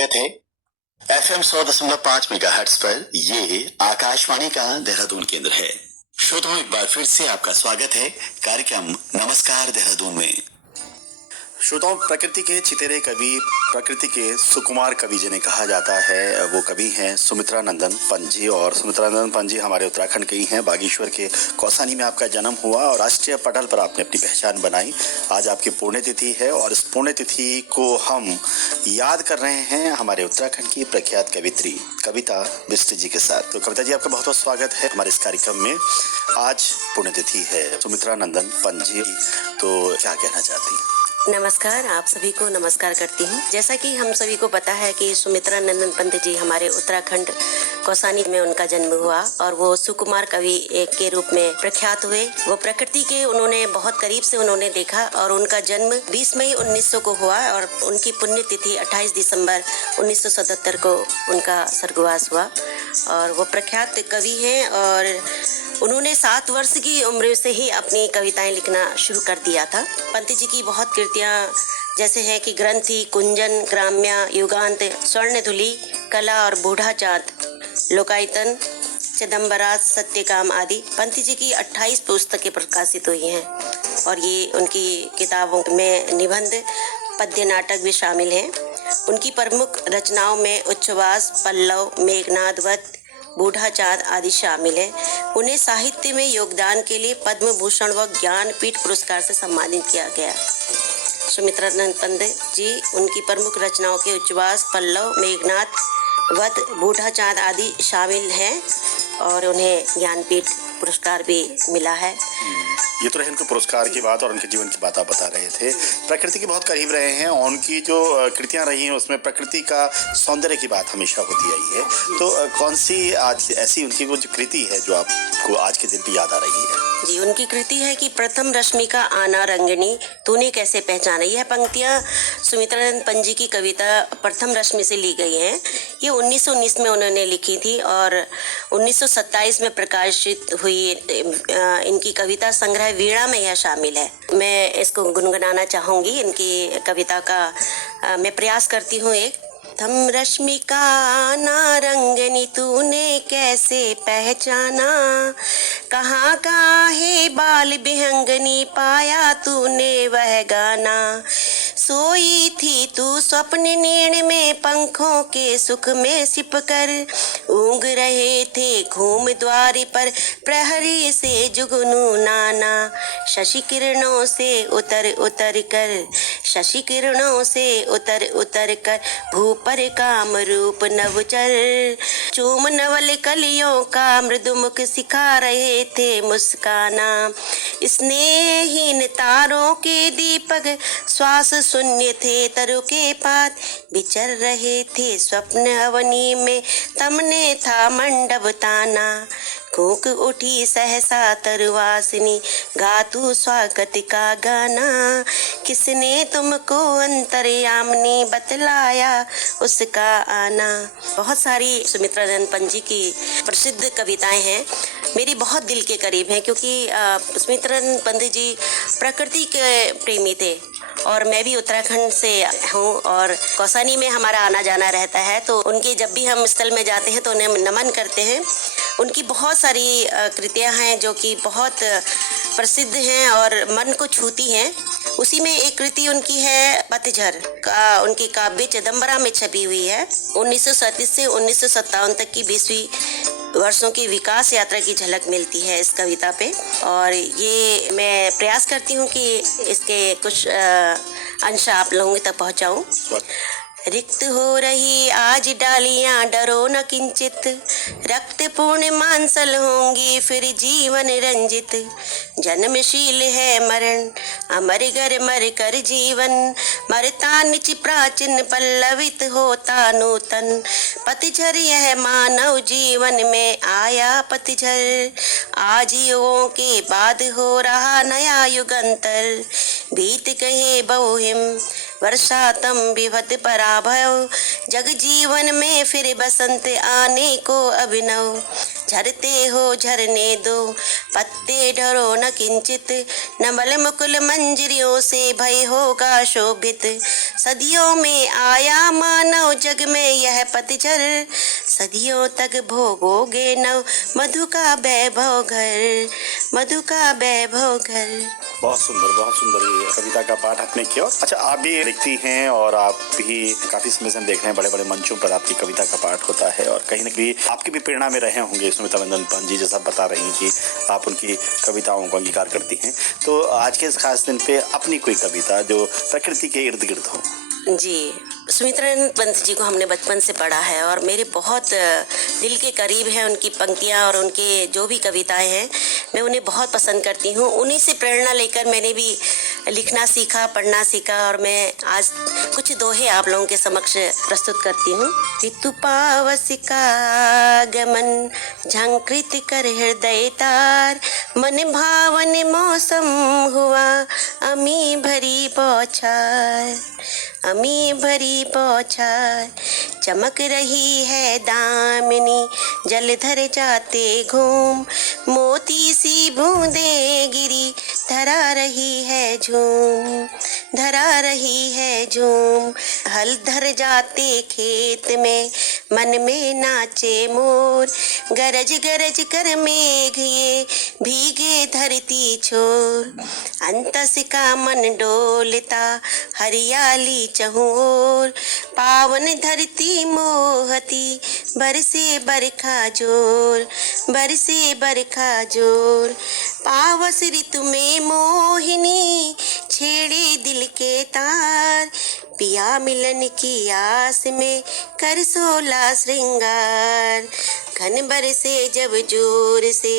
स्वागत है FM 100.5 megahertz पर। ये आकाशवाणी का देहरादून केंद्र है। श्रोताओं, एक बार फिर से आपका स्वागत है कार्यक्रम नमस्कार देहरादून में। श्रोताओं, प्रकृति के चितेरे कवि, प्रकृति के सुकुमार कवि जिन्हें कहा जाता है, वो कवि हैं सुमित्रा नंदन पंत जी। और सुमित्रा नंदन पंत जी हमारे उत्तराखंड के ही हैं। बागेश्वर के कौसानी में आपका जन्म हुआ और राष्ट्रीय पटल पर आपने अपनी पहचान बनाई। आज आपकी पुण्यतिथि है और इस पुण्यतिथि को हम याद कर रहे हैं हमारे उत्तराखंड की प्रख्यात कवित्री कविता बिष्ट जी के साथ। तो कविता जी, आपका बहुत बहुत स्वागत है हमारे इस कार्यक्रम में। आज पुण्यतिथि है सुमित्रा नंदन पंत जी, तो क्या कहना चाहती हैं? नमस्कार, आप सभी को नमस्कार करती हूँ। जैसा कि हम सभी को पता है कि सुमित्रा नंदन पंत जी हमारे उत्तराखंड कौसानी में उनका जन्म हुआ और वो सुकुमार कवि के रूप में प्रख्यात हुए। वो प्रकृति के उन्होंने बहुत करीब से उन्होंने देखा और उनका जन्म 20 मई 1900 को हुआ और उनकी पुण्यतिथि 28 दिसंबर 1977 को उनका स्वर्गवास हुआ। और वो प्रख्यात कवि हैं और उन्होंने 7 वर्ष की उम्र से ही अपनी कविताएं लिखना शुरू कर दिया था। पंत जी की बहुत कृतियां जैसे हैं कि ग्रंथि, कुंजन, ग्राम्या, युगांत, स्वर्णधुली, कला और बूढ़ा चाँद, लोकायतन, चिदम्बरास, सत्यकाम आदि पंत जी की 28 पुस्तकें प्रकाशित हुई हैं। और ये उनकी किताबों में निबंध, पद्य, नाटक भी शामिल हैं। उनकी प्रमुख रचनाओं में उच्छ्वास, पल्लव, मेघनाद वध, बूढ़ा चाँद आदि शामिल है। उन्हें साहित्य में योगदान के लिए पद्म भूषण व ज्ञानपीठ पुरस्कार से सम्मानित किया गया। सुमित्रा नंदन पंत जी, उनकी प्रमुख रचनाओं के उच्छ्वास, पल्लव, मेघनाद वध, बूढ़ा चाँद आदि शामिल हैं और उन्हें ज्ञानपीठ पुरस्कार भी मिला है। ये तो रहे उनके पुरस्कार की बात और उनके जीवन की बात आप बता रहे थे। प्रकृति के बहुत करीब रहे हैं और उनकी जो कृतियां रही हैं उसमें प्रकृति का सौंदर्य की बात हमेशा होती आई है। तो कौन सी आज ऐसी उनकी वो जो कृति है जो आपको आज के दिन पे याद आ रही है? जी, उनकी कृति है कि प्रथम रश्मि का आना रंगनी, तूने कैसे पहचाना। यह पंक्तियां सुमित्रा नंदन पंत जी की कविता प्रथम रश्मि से ली गई हैं। ये 1919 में उन्होंने लिखी थी और 1927 में प्रकाशित हुई इनकी कविता संग्रह वीणा में यह शामिल है। मैं इसको गुनगुनाना चाहूँगी। इनकी कविता का मैं प्रयास करती हूँ। एक प्रथम रश्मि का आना रंगनी, तूने कैसे पहचाना। कहाँ कहाँ है बाल बिहंगनी, पाया तूने वह गाना। सोई थी तू स्वप्न नीड़ में, पंखों के सुख में सिपकर। ऊँग रहे थे घूम द्वार पर, प्रहरी से जुगनू नाना। शशि किरणों से उतर उतर कर, शशि किरणों से उतर उतर कर, भूपर काम रूप नवचर। चूम नवल कलियों का मृदुमुख सिखा रहे थे मुस्काना। स्नेहहीन तारों के दीपक श्वास शून्य थे तरु के पात। विचर रहे थे स्वप्न अवनी में, तमने था मंडप ताना। कूक उठी सहसा तरुवासिनी, गा तू स्वागत का गाना। किसने तुमको अंतर्यामिनी, बतलाया उसका आना। बहुत सारी सुमित्रा नंदन पंत जी की प्रसिद्ध कविताएं हैं, मेरी बहुत दिल के करीब हैं क्योंकि सुमित्रा नंदन पंत जी प्रकृति के प्रेमी थे और मैं भी उत्तराखंड से हूँ और कौसानी में हमारा आना जाना रहता है। तो उनके जब भी हम स्थल में जाते हैं तो उन्हें नमन करते हैं। उनकी बहुत सारी कृतियाँ हैं जो कि बहुत प्रसिद्ध हैं और मन को छूती हैं। उसी में एक कृति उनकी है पतझड़ का, उनकी काव्य चिदम्बरा में छपी हुई है। 1937 से 1957 तक की 20वीं वर्षों की विकास यात्रा की झलक मिलती है इस कविता पे। और ये मैं प्रयास करती हूँ कि इसके कुछ अंश आप लोगों तक पहुँचाऊँ। रिक्त हो रही आज डालियां, डरो न किंचित। रक्त पूर्ण मांसल होंगी फिर जीवन रंजित। जन्मशील है मरण, अमर गर मर कर जीवन। मरता निच प्राचीन, पल्लवित होता नूतन। पतझड़ यह मानव जीवन में आया पतझड़। आज युगों के बाद हो रहा नया युगांतर। बीत कहे बहुहिम वर्षातम विभत पराभव। जग जीवन में फिर बसंत आने को अभिनव। झरते हो झरने दो, पत्ते ढरो न किंचित, नवल मुकुल मंजरियों से भय होगा शोभित। सदियों में आया मानव जग में यह पतझर, सदियों तक भोगोगे नव मधु का वैभव घर, मधु का वैभव घर। बहुत सुंदर ये कविता का पाठ आपने किया। अच्छा, आप भी लिखती हैं और आप भी काफी समय से हम देख रहे हैं बड़े बड़े मंचों पर आपकी कविता का पाठ होता है, और कहीं ना कहीं आपकी भी प्रेरणा में रहे होंगे सुमित्रा नंदन पंत जी, जैसा बता रही हैं कि आप उनकी कविताओं को अंगीकार करती हैं। तो आज के इस खास दिन पे अपनी कोई कविता जो प्रकृति के इर्द गिर्द हो। जी, सुमित्रा नंदन पंत जी को हमने बचपन से पढ़ा है और मेरे बहुत दिल के करीब है उनकी पंक्तियाँ और उनके जो भी कविताएं हैं, मैं उन्हें बहुत पसंद करती हूँ। उन्हीं से प्रेरणा लेकर मैंने भी लिखना सीखा, पढ़ना सीखा, और मैं आज कुछ दोहे आप लोगों के समक्ष प्रस्तुत करती हूँ। ऋतु पावसिका गमन झंकृत कर हृदय तार, मन भावन मौसम हुआ अमी भरी बौछार, अमी भरी बौछार। चमक रही है दामिनी जलधर जाते घूम, मोती सी बूंदे गिरी धरा रही है झूम, धरा रही है झूम। हल धर जाते खेत में मन में नाचे मोर, गरज गरज कर मेघ ये भीगे धरती छोर। अंतस का मन डोलता हरियाली चहुं ओर, पावन धरती मोहती बरसे बरखा जोर, बरसे बरखा जोर। पावस ऋतु में मोहिनी छेड़े दिल के तार, पिया मिलन की आस में कर सोला श्रृंगार। घन बरसे जब जोर से